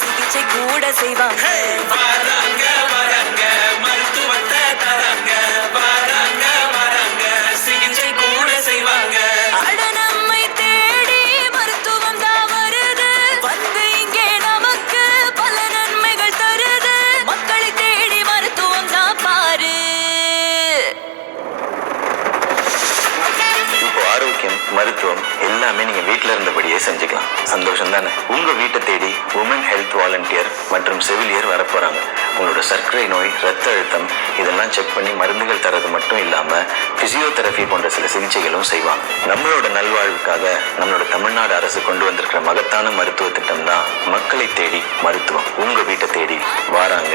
சிகிச்சை கூட செய்வாங்க. வராங்க வராங்க மருத்துவத்தை தராங்க. வராங்க வராங்க சிகிச்சை கூட செய்வாங்க. அட நம்மை தேடி மருத்துவம் தான் வருது. வந்து இங்கே நமக்கு பல நன்மைகள் தருது. மக்களை தேடி மருத்துவம் தான் பாரு. இப்போ ஆரோக்கியம், மருத்துவம் எல்லாமே நீங்க வீட்டில இருந்தபடியே செஞ்சுக்கலாம். சந்தோஷம் தானே? உங்க வீட்டை தேடி உமன் ஹெல்த் வாலண்டியர் மற்றும் செவிலியர் வரப்போறாங்க. உங்களோட சர்க்கரை நோய், ரத்த அழுத்தம் இதெல்லாம் செக் பண்ணி மருந்துகள் தரது மட்டும் இல்லாம பிசியோதெரபி போன்ற சில சிகிச்சைகளும் செய்வாங்க. நம்மளோட நல்வாழ்வுக்காக நம்மளோட தமிழ்நாடு அரசு கொண்டு வந்திருக்கிற மகத்தான மருத்துவ திட்டம் தான் மக்களை தேடி மருத்துவம். உங்க வீட்டை தேடி வாராங்க.